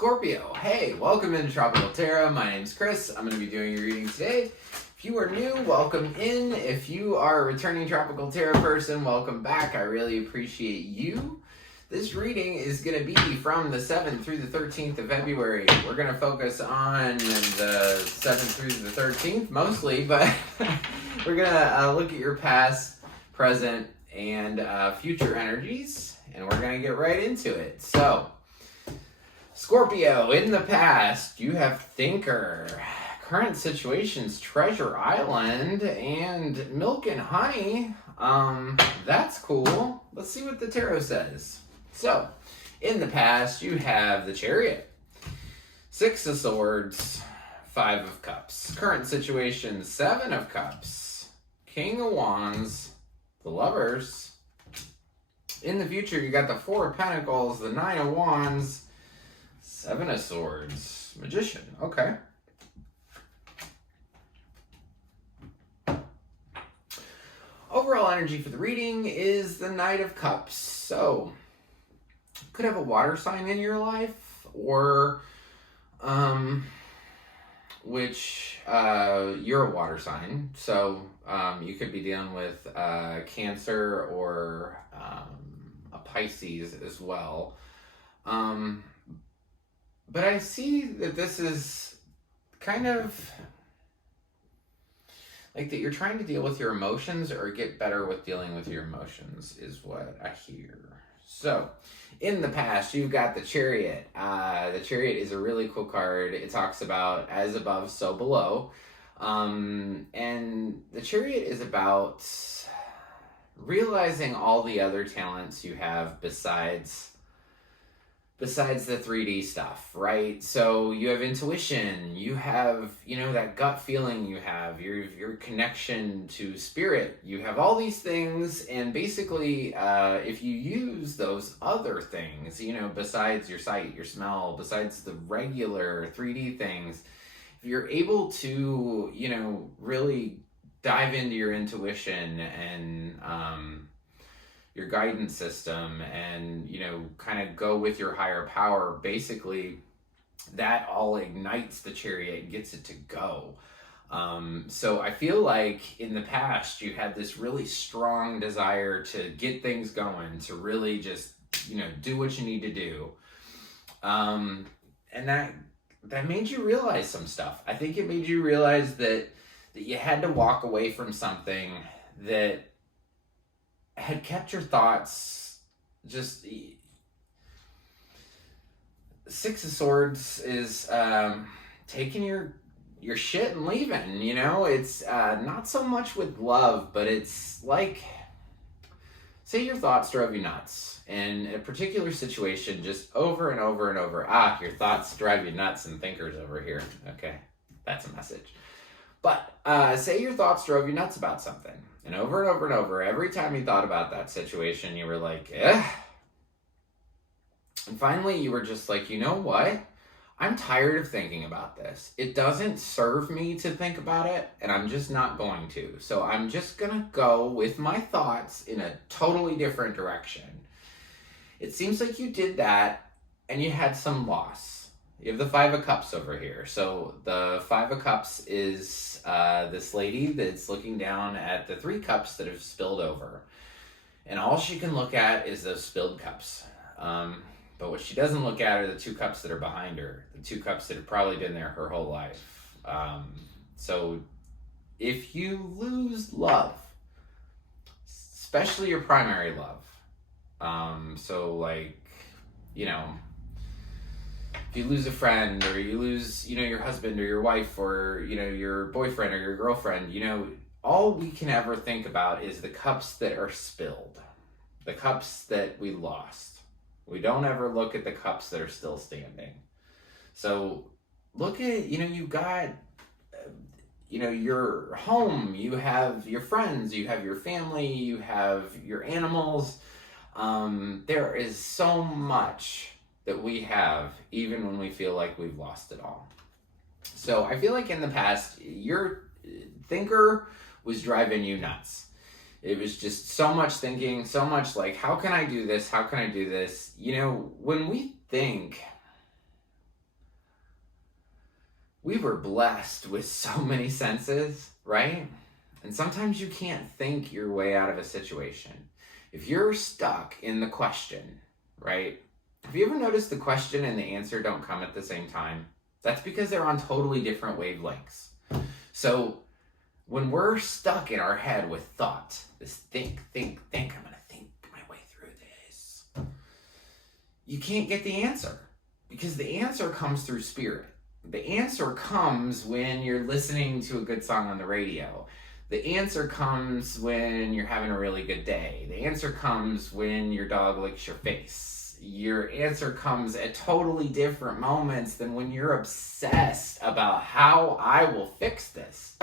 Scorpio, hey, welcome into Tropical Tarot. My name's Chris. I'm going to be doing your reading today. If you are new, welcome in. If you are a returning Tropical Tarot person, welcome back. I really appreciate you. This reading is going to be from the 7th through the 13th of February. We're going to focus on the 7th through the 13th mostly, but we're going to look at your past, present, and future energies, and we're going to get right into it. So, Scorpio, in the past, you have Thinker, current situations, Treasure Island, and Milk and Honey. That's cool. Let's see what the tarot says. So, in the past, you have the Chariot, Six of Swords, Five of Cups. Current situation, Seven of Cups, King of Wands, the Lovers. In the future, you got the Four of Pentacles, the Nine of Wands, Seven of Swords, Magician. Okay. Overall energy for the reading is the Knight of Cups. So, you could have a water sign in your life, or which you're a water sign. So, you could be dealing with Cancer or a Pisces as well. But I see that this is kind of like that you're trying to deal with your emotions or get better with dealing with your emotions is what I hear. So, in the past, you've got the Chariot. The Chariot is a really cool card. It talks about as above, so below. And the Chariot is about realizing all the other talents you have besides the 3D stuff, right? So you have intuition, you have, that gut feeling you have, your connection to spirit, you have all these things, and basically, if you use those other things, besides your sight, your smell, besides the regular 3D things, if you're able to, really dive into your intuition and, your guidance system and, kind of go with your higher power, basically that all ignites the Chariot and gets it to go. So I feel like in the past you had this really strong desire to get things going, to really just, do what you need to do. And that made you realize some stuff. I think it made you realize that you had to walk away from something that had kept your thoughts just... Six of Swords is taking your shit and leaving, It's not so much with love, but it's like, say your thoughts drove you nuts in a particular situation just over and over and over. Your thoughts drive you nuts and Thinker's over here. Okay, that's a message. But say your thoughts drove you nuts about something. And over and over and over, every time you thought about that situation, you were like, eh. And finally, you were just like, you know what? I'm tired of thinking about this. It doesn't serve me to think about it, and I'm just not going to. So I'm just going to go with my thoughts in a totally different direction. It seems like you did that, and you had some loss. You have the Five of Cups over here. So the Five of Cups is this lady that's looking down at the 3 cups that have spilled over. And all she can look at is those spilled cups. But what she doesn't look at are the 2 cups that are behind her. The 2 cups that have probably been there her whole life. So if you lose love, especially your primary love, if you lose a friend, or you lose, your husband or your wife, or, your boyfriend or your girlfriend, all we can ever think about is the cups that are spilled, the cups that we lost. We don't ever look at the cups that are still standing. So look at, you've got, your home, you have your friends, you have your family, you have your animals. There is so much that we have, even when we feel like we've lost it all. So I feel like in the past, your Thinker was driving you nuts. It was just so much thinking, so much like, how can I do this? How can I do this? When we think, we were blessed with so many senses, right? And sometimes you can't think your way out of a situation. If you're stuck in the question, right? Have you ever noticed the question and the answer don't come at the same time? That's because they're on totally different wavelengths. So when we're stuck in our head with thought, this think, I'm going to think my way through this, you can't get the answer, because the answer comes through spirit. The answer comes when you're listening to a good song on the radio. The answer comes when you're having a really good day. The answer comes when your dog licks your face. Your answer comes at totally different moments than when you're obsessed about how I will fix this.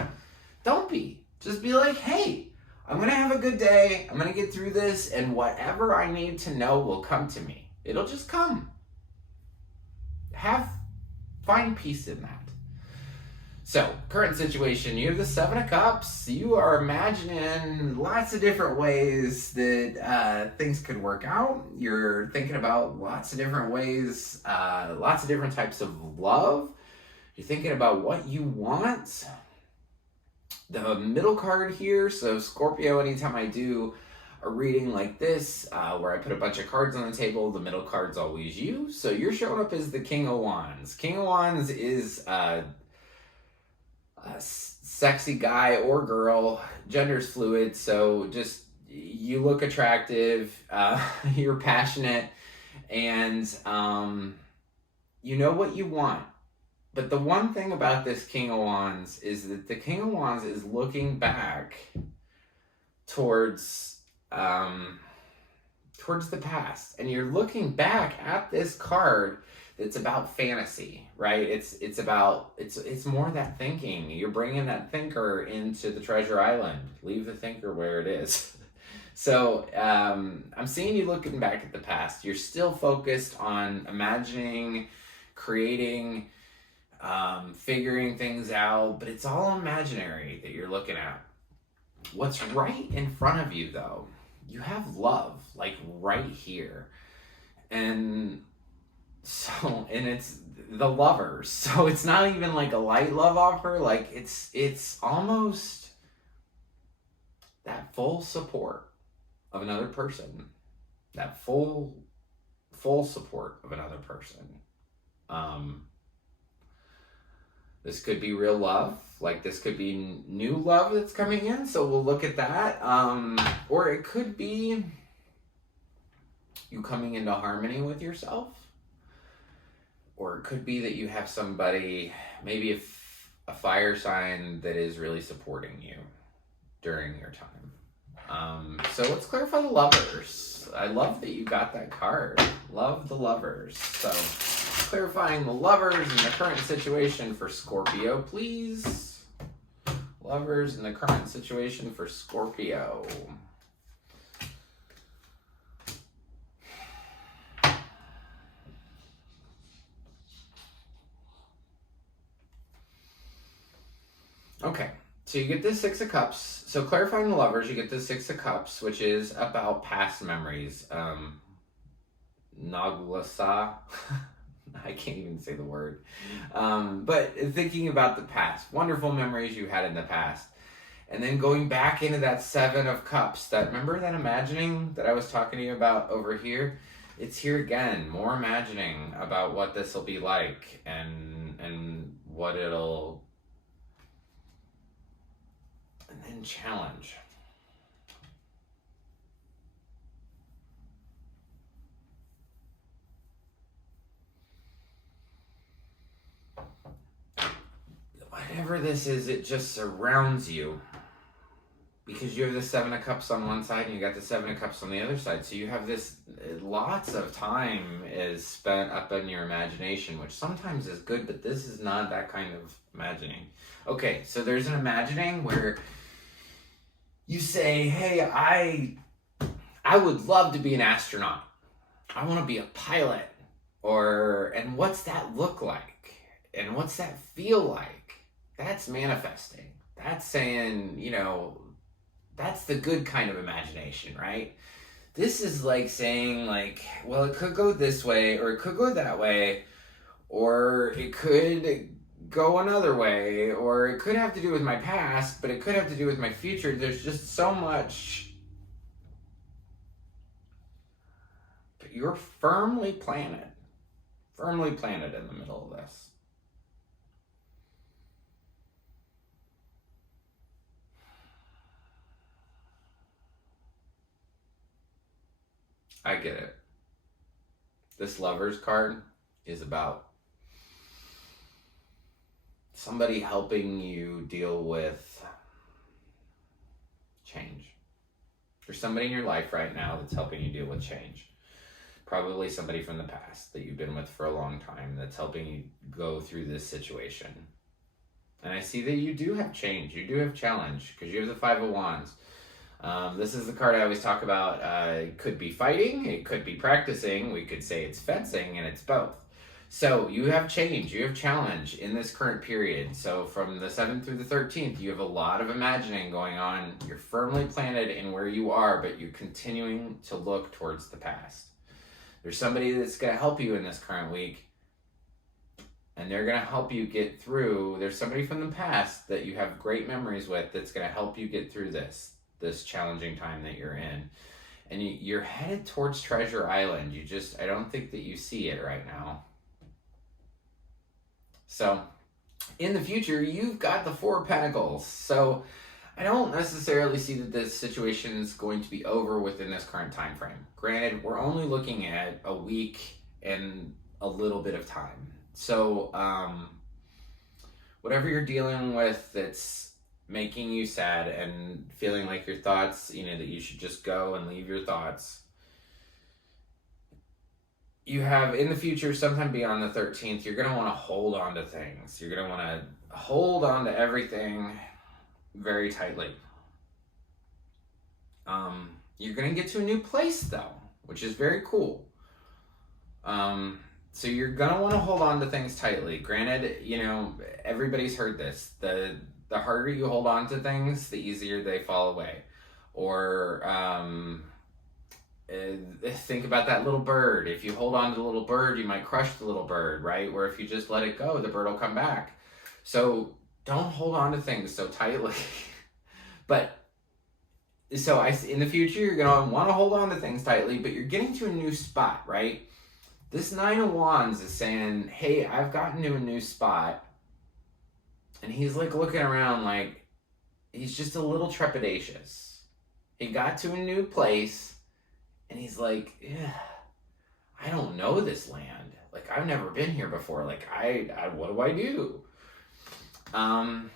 Don't be. Just be like, hey, I'm going to have a good day. I'm going to get through this, and whatever I need to know will come to me. It'll just come. Find peace in that. So, current situation, you have the Seven of Cups. You are imagining lots of different ways that things could work out. You're thinking about lots of different ways, lots of different types of love. You're thinking about what you want. The middle card here, so Scorpio, anytime I do a reading like this, where I put a bunch of cards on the table, the middle card's always you. So you're showing up as the King of Wands. King of Wands is a sexy guy or girl, gender's fluid, so just you look attractive, you're passionate, and you know what you want. But the one thing about this King of Wands is that the King of Wands is looking back towards the past, and you're looking back at this card. It's about fantasy, right? It's more that thinking. You're bringing that thinker into the treasure island. Leave the thinker where it is. So I'm seeing you looking back at the past. You're still focused on imagining, creating, figuring things out, but it's all imaginary that you're looking at. What's right in front of you, though, you have love, like right here. And it's the Lovers. So it's not even like a light love offer. Like it's almost that full support of another person. That full support of another person. This could be real love. Like this could be new love that's coming in. So we'll look at that. Or it could be you coming into harmony with yourself. Or it could be that you have somebody, maybe a fire sign, that is really supporting you during your time. So let's clarify the Lovers. I love that you got that card. Love the Lovers. So clarifying the Lovers in the current situation for Scorpio, please. Lovers in the current situation for Scorpio. Okay, so you get the Six of Cups. So clarifying the Lovers, you get the Six of Cups, which is about past memories. Naglasa. I can't even say the word. But thinking about the past, wonderful memories you had in the past. And then going back into that Seven of Cups, remember that imagining that I was talking to you about over here? It's here again, more imagining about what this will be like and what it'll, and then challenge. Whatever this is, it just surrounds you. Because you have the Seven of Cups on one side and you got the Seven of Cups on the other side. So you have this, lots of time is spent up in your imagination, which sometimes is good, but this is not that kind of imagining. Okay, so there's an imagining where you say, hey, I would love to be an astronaut. I want to be a pilot. And what's that look like? And what's that feel like? That's manifesting. That's saying, that's the good kind of imagination, right? This is like saying, well, it could go this way, or it could go that way, or it could go another way, or it could have to do with my past, but it could have to do with my future. There's just so much. But you're firmly planted in the middle of this. I get it. This Lovers card is about somebody helping you deal with change. There's somebody in your life right now that's helping you deal with change. Probably somebody from the past that you've been with for a long time that's helping you go through this situation. And I see that you do have change. You do have challenge because you have the Five of Wands. This is the card I always talk about. It could be fighting, it could be practicing, we could say it's fencing, and it's both. So you have change, you have challenge in this current period. So from the 7th through the 13th, you have a lot of imagining going on. You're firmly planted in where you are, but you're continuing to look towards the past. There's somebody that's going to help you in this current week, and they're going to help you get through. There's somebody from the past that you have great memories with that's going to help you get through this challenging time that you're in. And you're headed towards Treasure Island. I don't think that you see it right now. So in the future, you've got the Four of Pentacles. So I don't necessarily see that this situation is going to be over within this current time frame. Granted, we're only looking at a week and a little bit of time. So whatever you're dealing with that's making you sad and feeling like your thoughts, that you should just go and leave your thoughts. You have in the future, sometime beyond the 13th, you're going to want to hold on to things. You're going to want to hold on to everything very tightly. You're going to get to a new place though, which is very cool. So you're going to want to hold on to things tightly. Granted, everybody's heard this. The harder you hold on to things, the easier they fall away. Or think about that little bird. If you hold on to the little bird, you might crush the little bird, right? Or if you just let it go, the bird will come back. So don't hold on to things so tightly. In the future, you're going to want to hold on to things tightly, but you're getting to a new spot, right? This Nine of Wands is saying, hey, I've gotten to a new spot. And he's like looking around like he's just a little trepidatious. He got to a new place and he's like, I don't know this land. Like, I've never been here before. Like, what do I do? And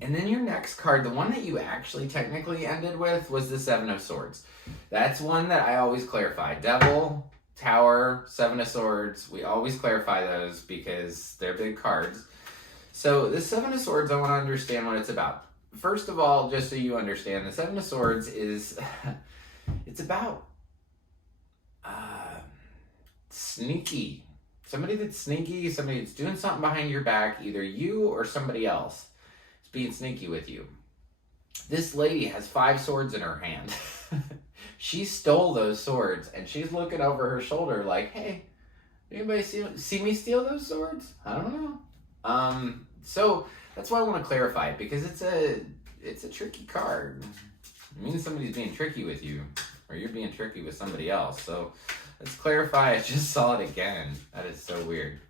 then your next card, the one that you actually technically ended with, was the Seven of Swords. That's one that I always clarify. Devil, Tower, Seven of Swords. We always clarify those because they're big cards. So the Seven of Swords, I want to understand what it's about. First of all, just so you understand, the Seven of Swords is, it's about sneaky. Somebody that's sneaky, somebody that's doing something behind your back, either you or somebody else is being sneaky with you. This lady has 5 swords in her hand. She stole those swords, and she's looking over her shoulder like, hey, anybody see me steal those swords? I don't know. So that's why I want to clarify it, because it's a tricky card. It means somebody's being tricky with you, or you're being tricky with somebody else. So let's clarify. I just saw it again. That is so weird.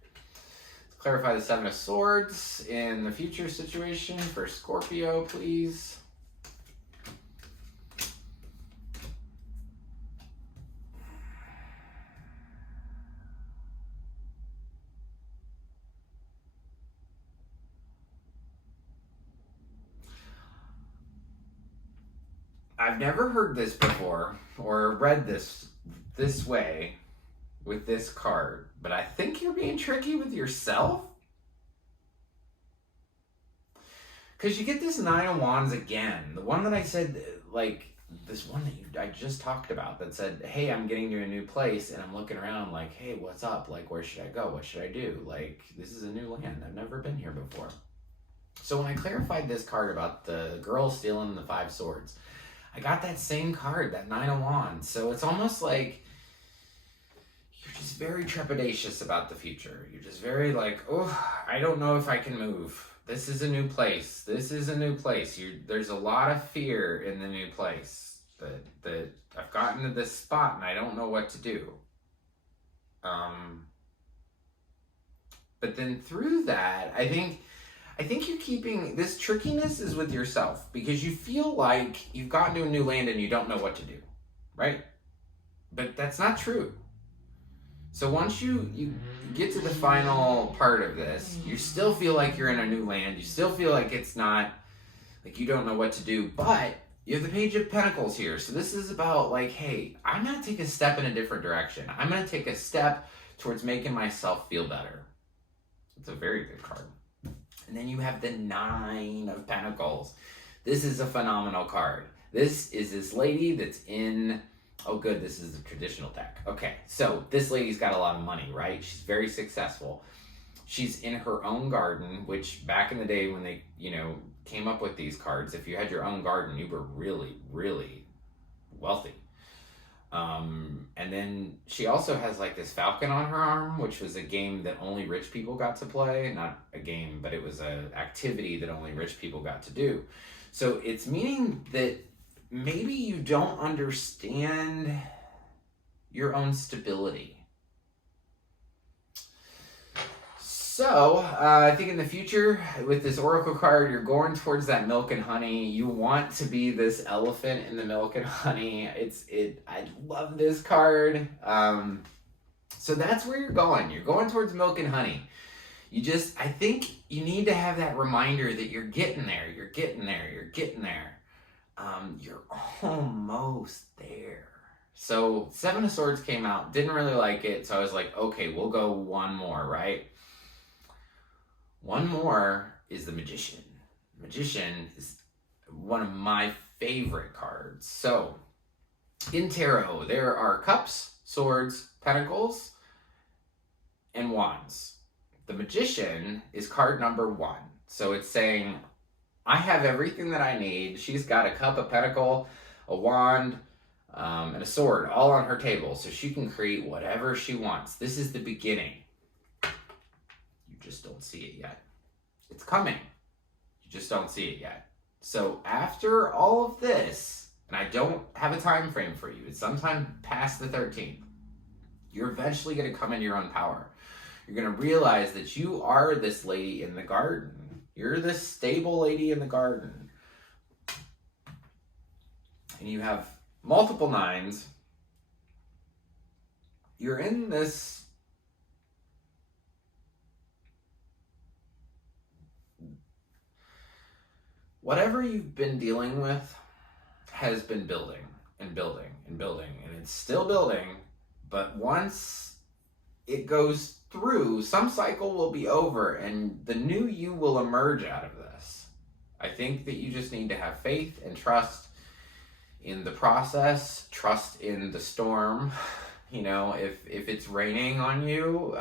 Let's clarify the Seven of Swords in the future situation for Scorpio, please. I've never heard this before or read this way with this card, but I think you're being tricky with yourself. Because you get this Nine of Wands again. The one that I said, like, this one that I just talked about that said, hey, I'm getting to a new place, and I'm looking around like, hey, what's up? Like, where should I go? What should I do? Like, this is a new land. I've never been here before. So when I clarified this card about the girl stealing the 5 swords, I got that same card, that Nine of Wands. So it's almost like you're just very trepidatious about the future. You're just very like, oh, I don't know if I can move. This is a new place. This is a new place. There's a lot of fear in the new place that I've gotten to this spot and I don't know what to do. But then through that, I think you're keeping this trickiness is with yourself, because you feel like you've gotten to a new land and you don't know what to do, right? But that's not true. So once you get to the final part of this, you still feel like you're in a new land. You still feel like it's not, like you don't know what to do, but you have the Page of Pentacles here. So this is about like, hey, I'm going to take a step in a different direction. I'm going to take a step towards making myself feel better. It's a very good card. And then you have the Nine of Pentacles. This is a phenomenal card. This is this lady that's in, oh good, this is the traditional deck. Okay, so this lady's got a lot of money, right? She's very successful. She's in her own garden, which back in the day when they, came up with these cards, if you had your own garden, you were really, really wealthy. And then she also has like this falcon on her arm, which was a game that only rich people got to play. Not a game, but it was an activity that only rich people got to do. So it's meaning that maybe you don't understand your own stability. So, I think in the future, with this Oracle card, you're going towards that milk and honey. You want to be this elephant in the milk and honey. I love this card. So that's where you're going. You're going towards milk and honey. I think you need to have that reminder that you're getting there. You're getting there. You're getting there. You're almost there. So, Seven of Swords came out. Didn't really like it. So I was like, okay, we'll go one more, right? One more is the Magician. Magician is one of my favorite cards. So, in tarot, there are cups, swords, pentacles, and wands. The Magician is card number 1. So it's saying, I have everything that I need. She's got a cup, a pentacle, a wand, and a sword all on her table. So she can create whatever she wants. This is the beginning. You just don't see it yet. It's coming. You just don't see it yet. So after all of this, and I don't have a time frame for you, it's sometime past the 13th, you're eventually going to come into your own power. You're going to realize that you are this lady in the garden. You're this stable lady in the garden. And you have multiple nines. You're in this whatever you've been dealing with has been building and building and building, and it's still building, but once it goes through, some cycle will be over and the new you will emerge out of this. I think that you just need to have faith and trust in the process, trust in the storm. If it's raining on you,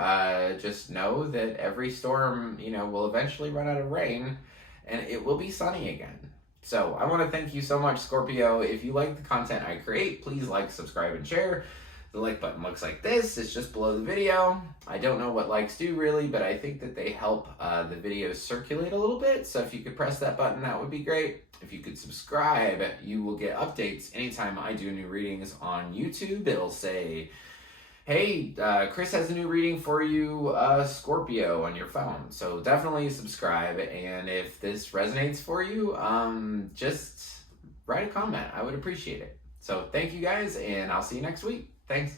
just know that every storm, will eventually run out of rain and it will be sunny again. So I want to thank you so much, Scorpio. If you like the content I create, please like, subscribe, and share. The like button looks like this. It's just below the video. I don't know what likes do really, but I think that they help the videos circulate a little bit. So if you could press that button, that would be great. If you could subscribe, you will get updates anytime I do new readings on YouTube. It'll say, hey, Chris has a new reading for you, Scorpio, on your phone. So definitely subscribe. And if this resonates for you, just write a comment. I would appreciate it. So thank you guys, and I'll see you next week. Thanks.